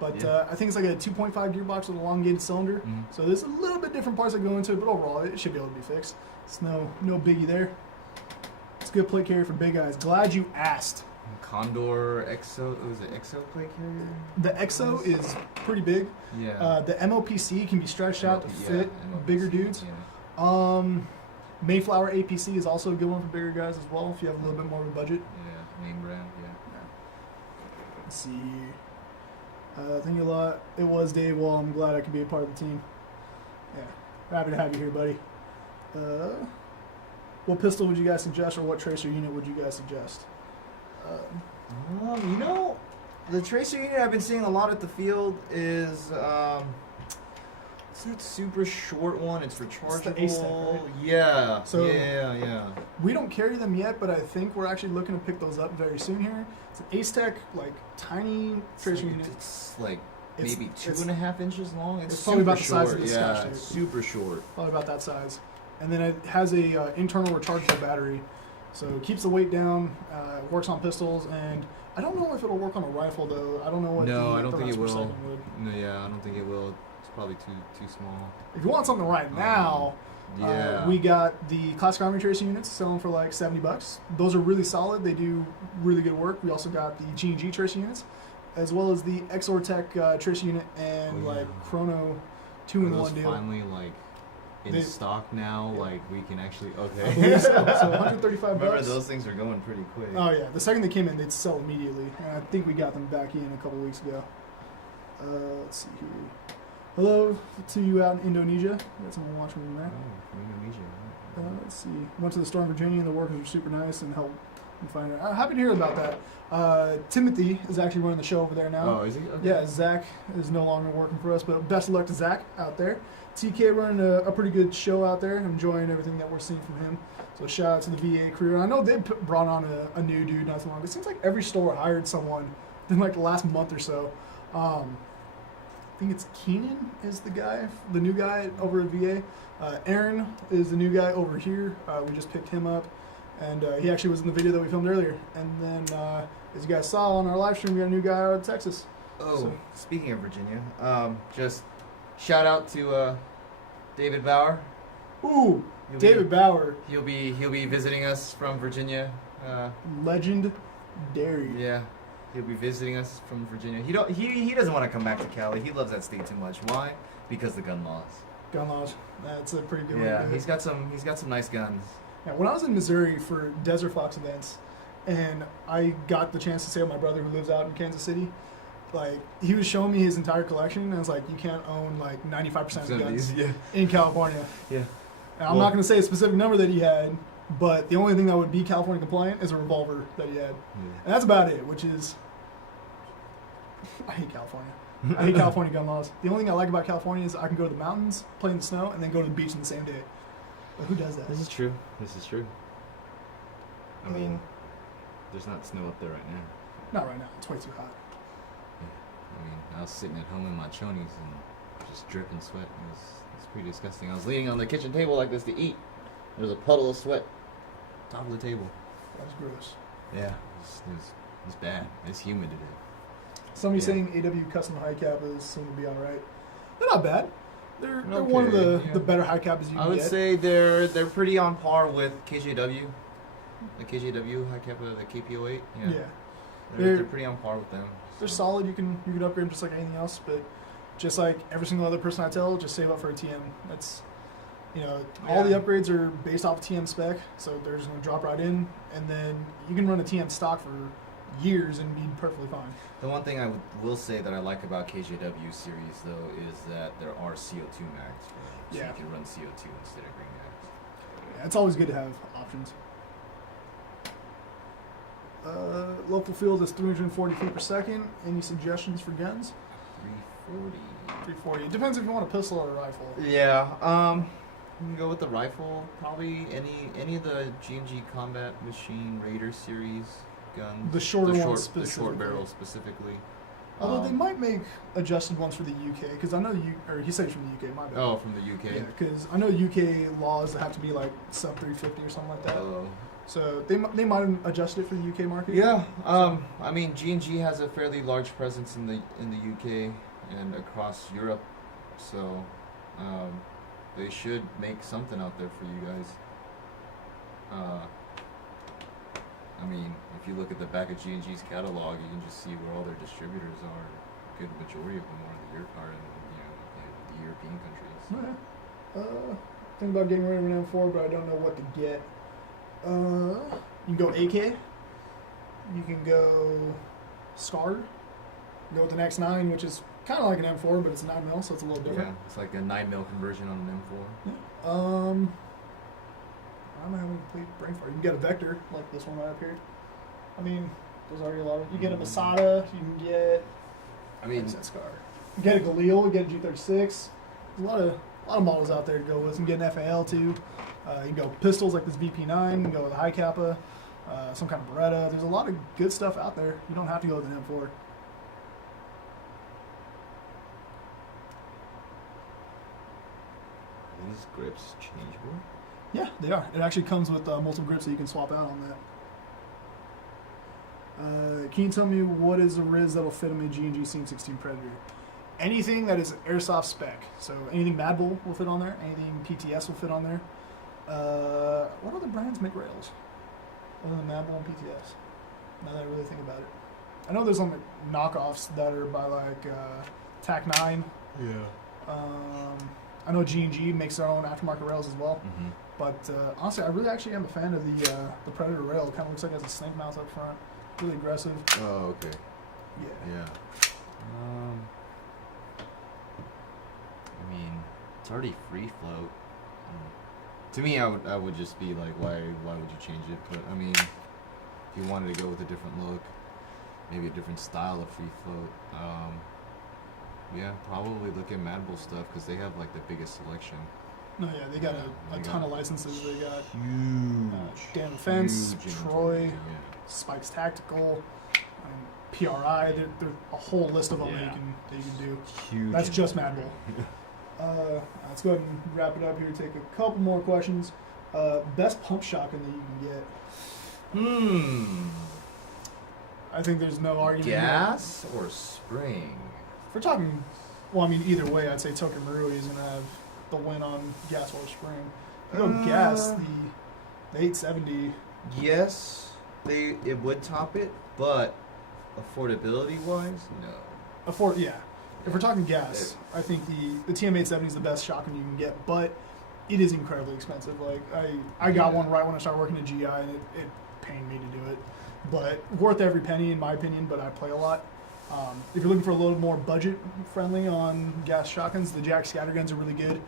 But Yeah. I think it's like a 2.5 gearbox with a elongated cylinder. Mhm. So there's a little bit different parts that go into it, but overall it should be able to be fixed. It's no biggie there. It's a good plate carrier for big guys. Glad you asked. Condor EXO, was it EXO plate carrier? The EXO is pretty big. Yeah. The MOPC can be stretched out to Yeah, fit MOPC, bigger dudes. Yeah. Mayflower APC is also a good one for bigger guys as well if you have a little bit more of a budget. Yeah, name brand, yeah. Let's see. Thank you a lot. It was Dave. Well, I'm glad I could be a part of the team. Yeah, happy to have you here, buddy. What pistol would you guys suggest, or what tracer unit would you guys suggest? You know, the tracer unit I've been seeing a lot at the field is it's that super short one. It's rechargeable. the Ace-Tech, right? Yeah. So- yeah. We don't carry them yet, but I think we're actually looking to pick those up very soon here. It's an Ace-Tech, like, tiny tracer unit. It's like It's- maybe it's- 2.5 inches long. it's probably about the super size of short, the yeah, Scotch tape. it's super short. Probably about that size. And then it has a internal rechargeable battery, so it keeps the weight down. Works on pistols, and I don't know if it'll work on a rifle though. I don't know what. No, the, I don't the think it rounds per will. second would. No, yeah, I don't think it will. It's probably too small. If you want something right now, Yeah. we got the Classic Army tracer units selling for like $70. Those are really solid. They do really good work. We also got the G&G tracer units, as well as the Exortech tracer unit and Oh, yeah. like Chrono Are 2-in-1 those deal. finally like in They- stock now? Yeah. Like we can actually I okay. believe so. So 135 Remember bucks. those things are going pretty quick. Oh yeah, the second they came in, they'd sell immediately, and I think we got them back in a couple weeks ago. Let's see here. Hello to you out in Indonesia. Got someone watching from there. Oh, from Indonesia. Let's see. Went to the store in Virginia, and the workers were super nice and helped me find it. Happy to hear about that. Timothy is actually running the show over there now. Oh, is he? Okay. Yeah, Zach is no longer working for us, but best of luck to Zach out there. TK running a pretty good show out there. Enjoying everything that we're seeing from him. So shout out to the VA crew. And I know they brought on a new dude not so long ago. It seems like every store hired someone in like the last month or so. I think it's Keenan is the guy, the new guy over at VA. Aaron is the new guy over here. We just picked him up. And he actually was in the video that we filmed earlier. And then, as you guys saw on our live stream, we got a new guy out of Texas. Oh, So- speaking of Virginia, just shout out to David Bauer. Ooh, He'll David be, Bauer, He'll be visiting us from Virginia. legendary. Yeah, he'll be visiting us from Virginia. He doesn't want to come back to Cali. He loves that state too much. Why? Because the gun laws. Gun laws. That's a pretty good one. Yeah, to do. he's got some nice guns. Yeah, when I was in Missouri for Desert Fox events, and I got the chance to stay with my brother who lives out in Kansas City, like he was showing me his entire collection, and I was like, you can't own like 95% of the guns yeah. in California. Yeah. And I'm not going to say a specific number that he had, But the only thing that would be California compliant is a revolver that he had. And that's about it, which is... I hate California. I hate California gun laws. The only thing I like about California is I can go to the mountains, play in the snow, and then go to the beach in the same day. But who does that? This is true. I mean, there's not snow up there right now. Not right now. It's way too hot. I mean, I was sitting at home in my chonies and just dripping sweat. It was pretty disgusting. I was leaning on the kitchen table like this to eat. There was a puddle of sweat top of the table. That was gross. Yeah, it was bad. It's humid today. Somebody saying AW custom high cap is seem to be all right. They're not bad. They're one of the better high caps you can get. I would say they're pretty on par with KJW. The KJW high cap, the KP08. Yeah. They're pretty on par with them. They're solid. You can upgrade them just like anything else, but just like every single other person I tell, just save up for a TM. That's all the upgrades are based off TM spec, so they're just gonna drop right in, and then you can run a TM stock for years and be perfectly fine. The one thing I will say that I like about KJW series though is that there are CO2 mags for them, so you can run CO2 instead of green mags. Yeah, it's always good to have options. Local field is 340 feet per second. Any suggestions for guns? 340. 340. It depends if you want a pistol or a rifle. Yeah. You can go with the rifle. Probably any of the G&G Combat Machine Raider series guns. The shorter ones specifically. The short specifically. barrel specifically. Although they might make adjusted ones for the UK, because I know he said he's from the UK, my bad. Oh, from the UK. Yeah, because I know UK laws have to be like sub 350 or something like that. So they might have adjusted it for the UK market. Yeah. I mean, G&G has a fairly large presence in the UK and across Europe, so they should make something out there for you guys. I mean, if you look at the back of G&G's catalog, you can just see where all their distributors are. A good majority of them are in the European countries. Okay. Think about getting rid of an M4, but I don't know what to get. You can go AK. You can go Scarred. Go with the X9, which is kind of like an M4, but it's a 9mm, so it's a little different. Yeah, it's like a 9mm conversion on an M4. Yeah. I'm having a complete brain fart. You can get a Vector, like this one right up here. I mean, there's already a lot of... You get a Masada, you can get... Scar. You get a Galil, you get a G36. There's a lot of models out there to go with. You can get an FAL too. You can go pistols like this Vp9, you can go with a high kappa, some kind of Beretta. There's a lot of good stuff out there. You don't have to go with an M4. Are these grips changeable? Yeah, they are. It actually comes with multiple grips that you can swap out on that. Can you tell me what is a Riz that will fit on a G&G Scene 16 Predator? Anything that is Airsoft spec. So anything Mad Bull will fit on there. Anything PTS will fit on there. What other brands make rails other than Mad Bull and PTS? Now that I really think about it. I know there's some knockoffs that are by like TAC 9. Yeah. I know G&G makes their own aftermarket rails as well. Mm-hmm. But honestly, I really actually am a fan of the Predator rail. It kind of looks like it has a snake mouth up front. Really aggressive. Oh, okay. Yeah. Yeah. I mean, it's already free float. To me, I would just be like, why would you change it? But I mean, if you wanted to go with a different look, maybe a different style of free float, yeah, probably look at Mad Bull stuff because they have like the biggest selection. No, yeah, they got a ton of licenses. They got Huge. Dan Defense, Huge Troy, inventory, Spikes Tactical, PRI. There's a whole list of them that you can do. Huge. That's just Mad Bull. Let's go ahead and wrap it up here. Take a couple more questions. Best pump shotgun that you can get. I think there's no argument. Gas or spring? If we're talking, well, I mean, either way, I'd say Token Marui is going to have the win on gas or spring. If you go gas, the 870. Yes, it would top it, but affordability wise, no. Yeah. If we're talking gas, I think the TM870 is the best shotgun you can get, but it is incredibly expensive. Like I got one right when I started working at GI, and it pained me to do it, but worth every penny in my opinion. But I play a lot. If you're looking for a little more budget friendly on gas shotguns, the Jack scatterguns are really good.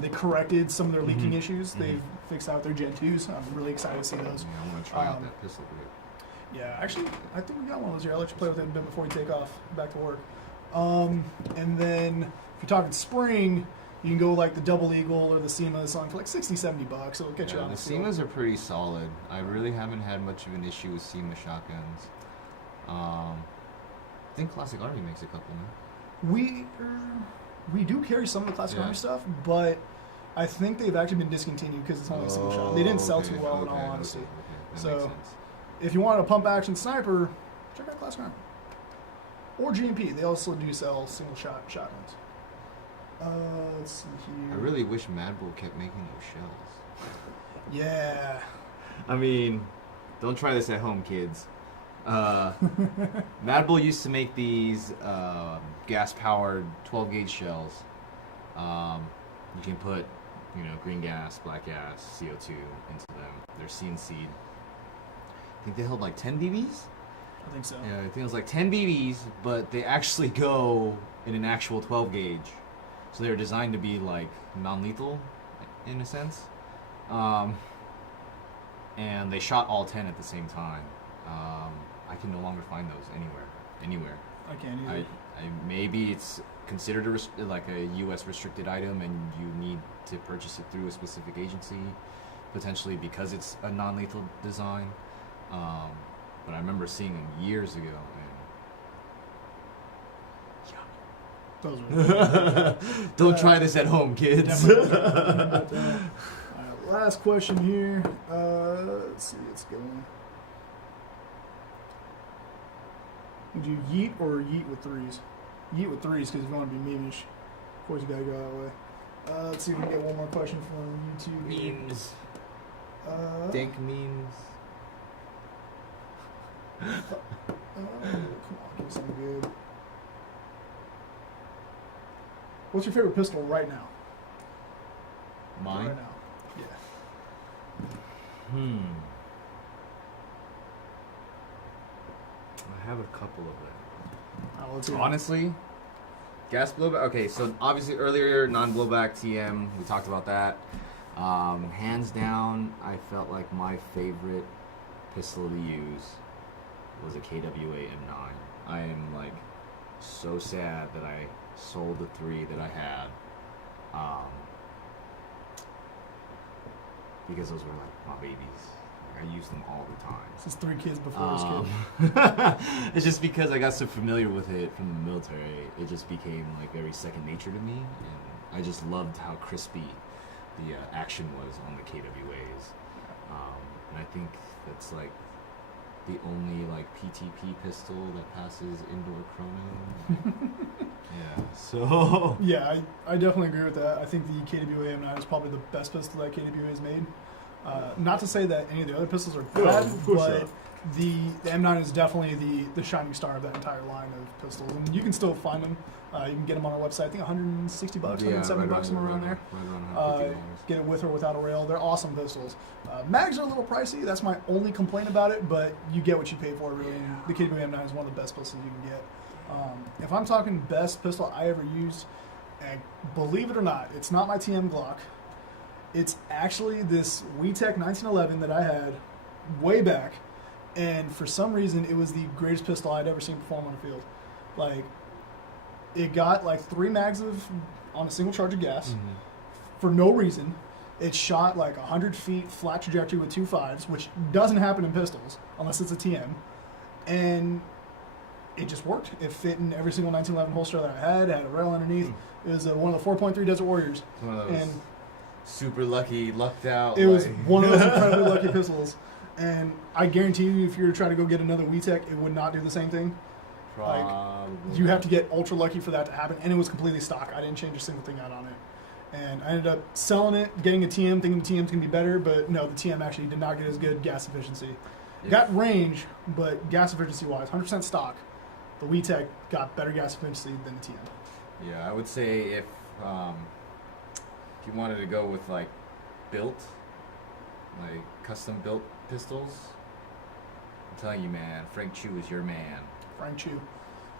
They corrected some of their leaking issues. They've fixed out their Gen 2s. I'm really excited to see those. Yeah, I want to try out that pistol grip. Yeah, actually, I think we got one of those here. I'll let you play with it a bit before you take off back to work. And then if you're talking spring, you can go like the Double Eagle or the SEMAs on for like $60, $70. It'll get you on the SEMAs are pretty solid. I really haven't had much of an issue with SEMA shotguns. I think Classic Army makes a couple now. We do carry some of the Classic Army stuff, but I think they've actually been discontinued because it's only a single shot. They didn't sell too well, in all honesty. That makes sense. If you want a pump action sniper, check out Classic Army. Or GMP. They also do sell single shot shotguns. Let's see here. I really wish Mad Bull kept making those shells. Yeah. I mean, don't try this at home, kids. Mad Bull used to make these gas-powered 12-gauge shells. You can put, green gas, black gas, CO2 into them. They're CNC'd. I think they held like 10 BBs? I think so. Yeah, I think it was like 10 BBs, but they actually go in an actual 12-gauge. So they're designed to be like non-lethal, in a sense. And they shot all 10 at the same time. I can no longer find those anywhere. I can't either. Maybe it's considered like a U.S. restricted item, and you need to purchase it through a specific agency, potentially because it's a non-lethal design. But I remember seeing them years ago. Those are Don't try this at home, kids. Alright, last question here. Let's see, it's going. Would you yeet or yeet with threes? Yeet with threes because if you want to be memeish, of course you gotta go that way. Let's see if we can get one more question from YouTube. Memes. Dank memes. Come on, give me something good. What's your favorite pistol right now? Mine? Right now. Yeah. I have a couple of them. Let's hear it. Honestly, gas blowback. Okay, so obviously earlier non-blowback TM, we talked about that. Hands down, I felt like my favorite pistol to use was a KWA M9. I am like so sad that I sold the 3 that I had, because those were like my babies. I used them all the time. This is 3 kids before this kid. It's just because I got so familiar with it from the military, it just became like very second nature to me, and I just loved how crispy the action was on the KWAs. And I think that's like the only like PTP pistol that passes indoor chrono. Yeah, so Yeah, I definitely agree with that. I think the KWA M9 is probably the best pistol that KWA has made. Not to say that any of the other pistols are bad, but the M9 is definitely the shining star of that entire line of pistols. And you can still find them. You can get them on our website. I think $160, $170 somewhere around there. Get it with or without a rail. They're awesome pistols. Mags are a little pricey. That's my only complaint about it, but you get what you pay for, really. And the KWA M9 is one of the best pistols you can get. If I'm talking best pistol I ever used, and believe it or not, it's not my TM Glock. It's actually this WeTech 1911 that I had way back, and for some reason it was the greatest pistol I'd ever seen perform on the field. Like, it got like 3 mags on a single charge of gas for no reason. It shot like 100 feet flat trajectory with 2 5s, which doesn't happen in pistols unless it's a TM, and it just worked. It fit in every single 1911 holster that I had. It had a rail underneath. It was one of the 4.3 Desert Warriors. One of those super lucky, lucked out. It was one of those incredibly lucky pistols. And I guarantee you, if you were trying to go get another WeTech, it would not do the same thing. Like, you have to get ultra lucky for that to happen. And it was completely stock. I didn't change a single thing out on it. And I ended up selling it, getting a TM, thinking the TM's going to be better. But no, the TM actually did not get as good gas efficiency. It got range, but gas efficiency-wise, 100% stock. The WeTech got better gas efficiency than the TM. Yeah, I would say if you wanted to go with like custom built pistols, I'm telling you, man, Frank Chu is your man. Frank Chu.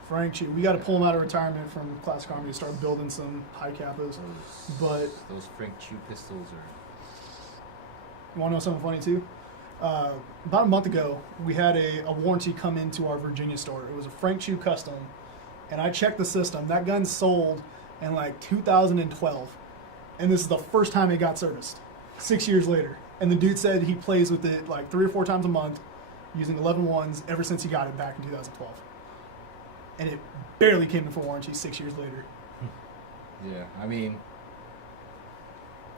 Frank Chu. We got to pull him out of retirement from Classic Army to start building some high kappas. But those Frank Chu pistols are. You want to know something funny too? About a month ago, we had a warranty come into our Virginia store. It was a Frank Chu custom, and I checked the system. That gun sold in like 2012, and this is the first time it got serviced. 6 years later, and the dude said he plays with it like 3 or 4 times a month, using 11-1s ever since he got it back in 2012. And it barely came in for warranty 6 years later. Yeah, I mean,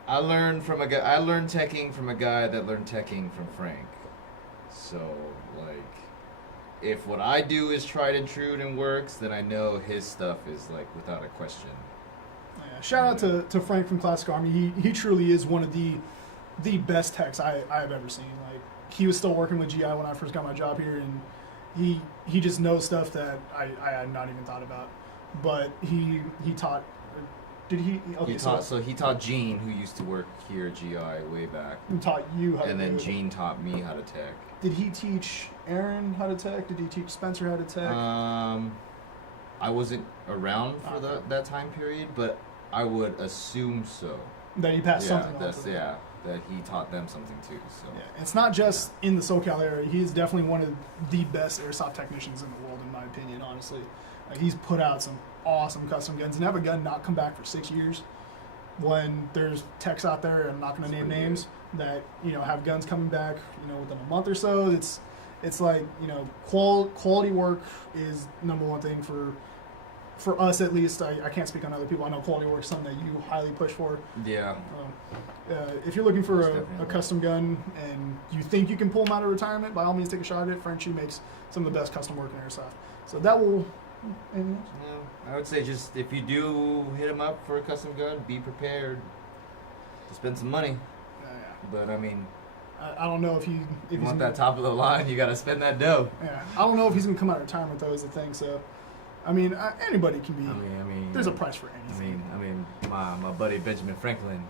I learned teching from a guy that learned teching from Frank. So, like, if what I do is tried and true and works, then I know his stuff is, like, without a question. Yeah, shout out to Frank from Classic Army. He truly is one of the best techs I have ever seen. Like, he was still working with GI when I first got my job here, and he just knows stuff that I had not even thought about. But he taught. Did he? Okay, he taught Gene, who used to work here at GI way back. He taught you how to and then do it. Gene taught me how to tech. Did he teach Aaron how to tech? Did he teach Spencer how to tech? I wasn't around for that time period, but I would assume so. That he passed something on to them. That he taught them something too. So yeah, it's not just in the SoCal area. He is definitely one of the best airsoft technicians in the world, in my opinion. Honestly, like, he's put out some awesome custom guns, and have a gun not come back for 6 years. When there's techs out there, I'm not going to name names, that have guns coming back within a month or so. It's like quality work is number one thing for us, at least. I can't speak on other people. I know quality work is something that you highly push for. Yeah. If you're looking for a custom gun and you think you can pull them out of retirement, by all means take a shot at it. Frank Chu makes some of the best custom work in airsoft. So that will. No, I would say just if you do hit him up for a custom gun, be prepared to spend some money. Yeah. But I mean, I don't know if you want that top of the line, you got to spend that dough. Yeah, I don't know if he's gonna come out of retirement though. Is the thing. So, I mean, anybody can be. I mean, there's a price for anything. I mean, my buddy Benjamin Franklin,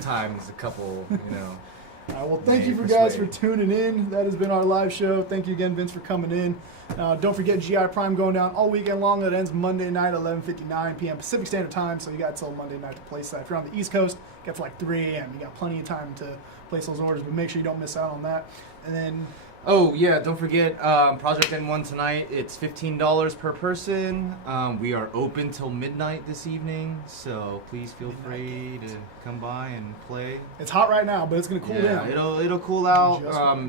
times a couple, All right, well, thank you guys for tuning in. That has been our live show. Thank you again, Vince, for coming in. Don't forget GI Prime going down all weekend long. That ends Monday night, 11:59 p.m. Pacific Standard Time. So you got till Monday night to place that. If you're on the East Coast, get to like 3 a.m. You got plenty of time to place those orders, but make sure you don't miss out on that. And then. Oh yeah, don't forget Project N1 tonight. It's $15 per person. We are open till midnight this evening, so please feel free to come by and play. It's hot right now, but it's gonna cool down. It'll cool out.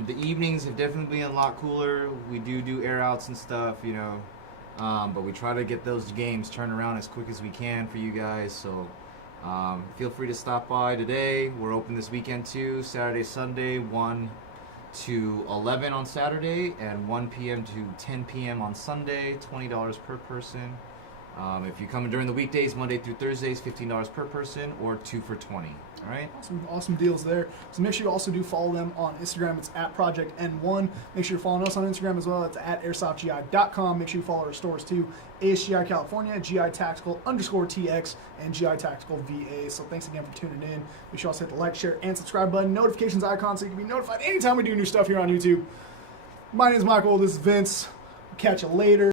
The evenings have definitely been a lot cooler. We do air outs and stuff, but we try to get those games turned around as quick as we can for you guys. So feel free to stop by today. We're open this weekend too, Saturday, Sunday, 1 to 11 on Saturday and 1 p.m. to 10 p.m. on Sunday, $20 per person. If you come during the weekdays, Monday through Thursdays, $15 per person, or 2 for $20. All right. Awesome deals there. So make sure you also do follow them on Instagram. It's at Project N1. Make sure you're following us on Instagram as well. It's at airsoftgi.com. Make sure you follow our stores too. ASGI California, GI Tactical _TX, and GI Tactical VA. So thanks again for tuning in. Make sure you also hit the like, share, and subscribe button, notifications icon, so you can be notified anytime we do new stuff here on YouTube. My name is Michael. This is Vince. Catch you later.